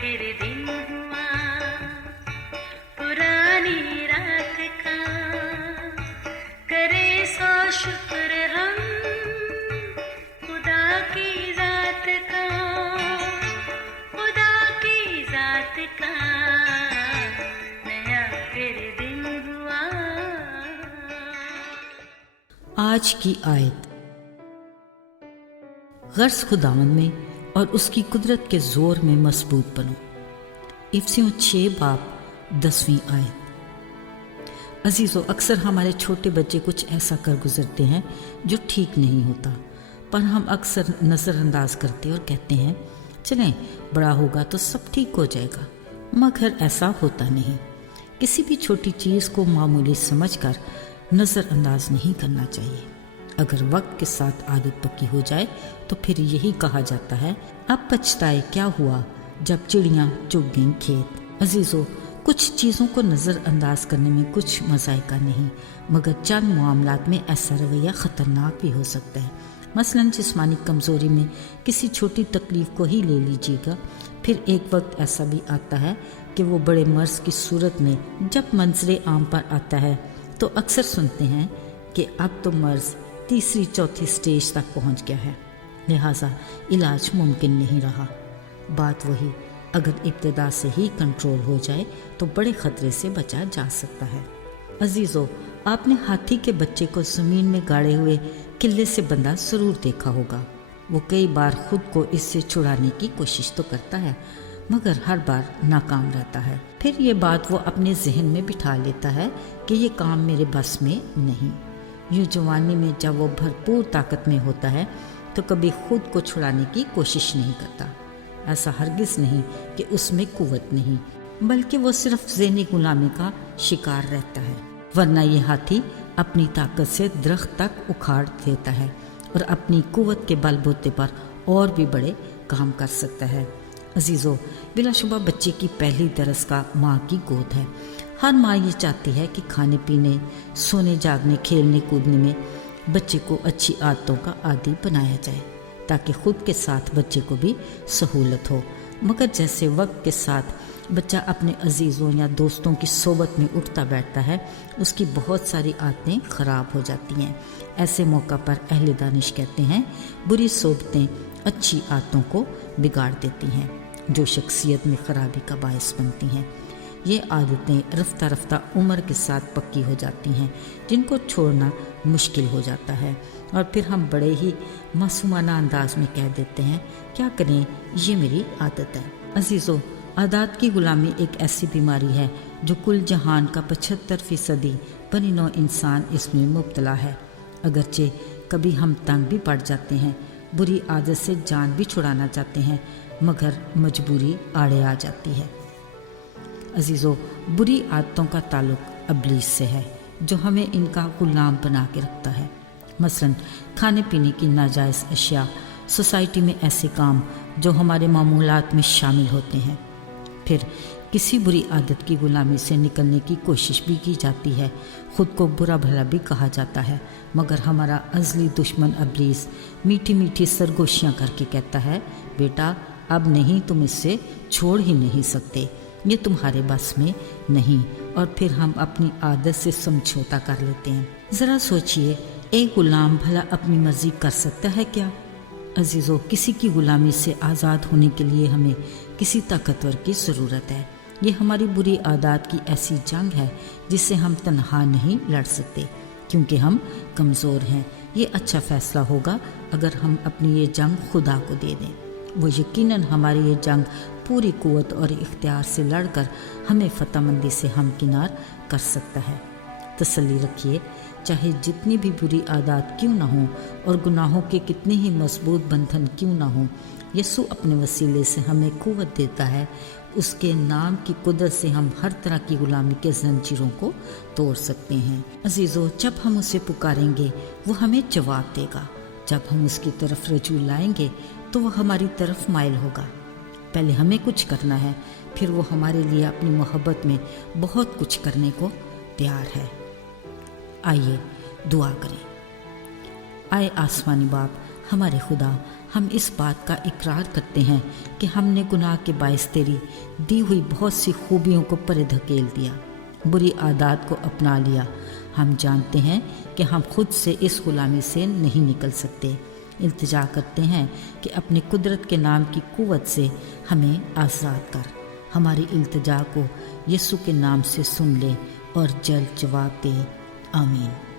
फिर दिन हुआ पुरानी रात का, करे सो शुक्र हम खुदा की जात का, खुदा की जात का, नया फिर दिन हुआ। आज की आयत। गर्ज खुदावंद में और उसकी कुदरत के ज़ोर में मजबूत बनो। इफसियों 6 बाब 10वीं आयत। अजीज़ों, अक्सर हमारे छोटे बच्चे कुछ ऐसा कर गुजरते हैं जो ठीक नहीं होता, पर हम अक्सर नज़रअंदाज करते और कहते हैं चलें बड़ा होगा तो सब ठीक हो जाएगा, मगर ऐसा होता नहीं। किसी भी छोटी चीज़ को मामूली समझकर नज़रअंदाज नहीं करना चाहिए। अगर वक्त के साथ आदत पक्की हो जाए तो फिर यही कहा जाता है, अब पछताए क्या हुआ जब चिड़ियाँ चुग गईं खेत। अजीज़ों, कुछ चीज़ों को नज़रअंदाज करने में कुछ मज़ायका नहीं, मगर चंद मामलात में ऐसा रवैया ख़तरनाक भी हो सकता है। मसलन जिस्मानी कमज़ोरी में किसी छोटी तकलीफ़ को ही ले लीजिएगा, फिर एक वक्त ऐसा भी आता है कि वो बड़े मर्ज की सूरत में जब मंजरे आम पर आता है तो अक्सर सुनते हैं कि अब तो मर्ज तीसरी चौथी स्टेज तक पहुंच गया है, लिहाजा इलाज मुमकिन नहीं रहा। बात वही, अगर इब्तिदा से ही कंट्रोल हो जाए तो बड़े ख़तरे से बचा जा सकता है। अजीज़ों, आपने हाथी के बच्चे को ज़मीन में गाड़े हुए किले से बंधा ज़रूर देखा होगा। वो कई बार खुद को इससे छुड़ाने की कोशिश तो करता है, मगर हर बार नाकाम रहता है। फिर ये बात वो अपने जहन में बिठा लेता है कि ये काम मेरे बस में नहीं। यूँ जवानी में जब वो भरपूर ताकत में होता है तो कभी खुद को छुड़ाने की कोशिश नहीं करता। ऐसा हरगिज़ नहीं कि उसमें कुव्वत नहीं, बल्कि वो सिर्फ ज़हनी गुलामी का शिकार रहता है। वरना ये हाथी अपनी ताकत से दरख्त तक उखाड़ देता है और अपनी कुव्वत के बलबूते पर और भी बड़े काम कर सकता है। अजीज़ों, बिलाशुबा बच्चे की पहली दरस का माँ की गोद है। हर माँ ये चाहती है कि खाने पीने, सोने जागने, खेलने कूदने में बच्चे को अच्छी आदतों का आदी बनाया जाए ताकि खुद के साथ बच्चे को भी सहूलत हो। मगर जैसे वक्त के साथ बच्चा अपने अजीज़ों या दोस्तों की सोबत में उठता बैठता है, उसकी बहुत सारी आदतें ख़राब हो जाती हैं। ऐसे मौका पर अहले दानिश कहते हैं, बुरी सोबतें अच्छी आदतों को बिगाड़ देती हैं जो शख्सियत में ख़राबी का बायस बनती हैं। ये आदतें रफ्ता रफ्ता उम्र के साथ पक्की हो जाती हैं, जिनको छोड़ना मुश्किल हो जाता है, और फिर हम बड़े ही मासूमाना अंदाज में कह देते हैं क्या करें, ये मेरी आदत है। अजीज़ों, आदत की गुलामी एक ऐसी बीमारी है जो कुल जहान का 75% बनी नौ इंसान इसमें मुब्तला है। अगरचे कभी हम तंग भी पड़ जाते हैं, बुरी आदत से जान भी छुड़ाना चाहते हैं, मगर मजबूरी आड़े आ जाती है। अजीज़ों, बुरी आदतों का ताल्लुक इब्लीस से है जो हमें इनका गुलाम बना के रखता है। मसलन खाने पीने की नाजायज़ अशिया, सोसाइटी में ऐसे काम जो हमारे मामूलात में शामिल होते हैं। फिर किसी बुरी आदत की गुलामी से निकलने की कोशिश भी की जाती है, ख़ुद को बुरा भला भी कहा जाता है, मगर हमारा अज़ली दुश्मन इब्लीस मीठी मीठी सरगोशियाँ करके कहता है, बेटा अब नहीं, तुम इससे छोड़ ही नहीं सकते, ये तुम्हारे बस में नहीं, और फिर हम अपनी आदत से समझौता कर लेते हैं। ज़रा सोचिए, एक गुलाम भला अपनी मर्जी कर सकता है क्या? अजीज़ों, किसी की गुलामी से आज़ाद होने के लिए हमें किसी ताकतवर की ज़रूरत है। ये हमारी बुरी आदत की ऐसी जंग है जिससे हम तन्हा नहीं लड़ सकते क्योंकि हम कमज़ोर हैं। ये अच्छा फ़ैसला होगा अगर हम अपनी ये जंग खुदा को दे दें। वो यकीनन हमारी ये जंग पूरी कुव्वत और इख्तियार से लड़कर हमें फतहमंदी से हमकिनार कर सकता है। तसल्ली रखिए, चाहे जितनी भी बुरी आदत क्यों ना हो और गुनाहों के कितने ही मजबूत बंधन क्यों ना हो, यीशु अपने वसीले से हमें कुव्वत देता है। उसके नाम की कुदरत से हम हर तरह की गुलामी के जंजीरों को तोड़ सकते हैं। अजीज़ों, जब हम उसे पुकारेंगे वो हमें जवाब देगा। जब हम उसकी तरफ रजू लाएंगे तो वो हमारी तरफ माइल होगा। पहले हमें कुछ करना है, फिर वो हमारे लिए अपनी मोहब्बत में बहुत कुछ करने को तैयार है। आइए दुआ करें। आए आसमानी बाप, ہمارے خدا، ہم اس بات کا اقرار کرتے ہیں کہ ہم نے گناہ کے باعث تیری دی ہوئی بہت سی خوبیوں کو پرے دھکیل دیا، بری عادات کو اپنا لیا۔ ہم جانتے ہیں کہ ہم خود سے اس غلامی سے نہیں نکل سکتے۔ التجا کرتے ہیں کہ اپنی قدرت کے نام کی قوت سے ہمیں آزاد کر۔ ہماری التجا کو یسوع کے نام سے سن لے اور جلد جواب دے، آمین۔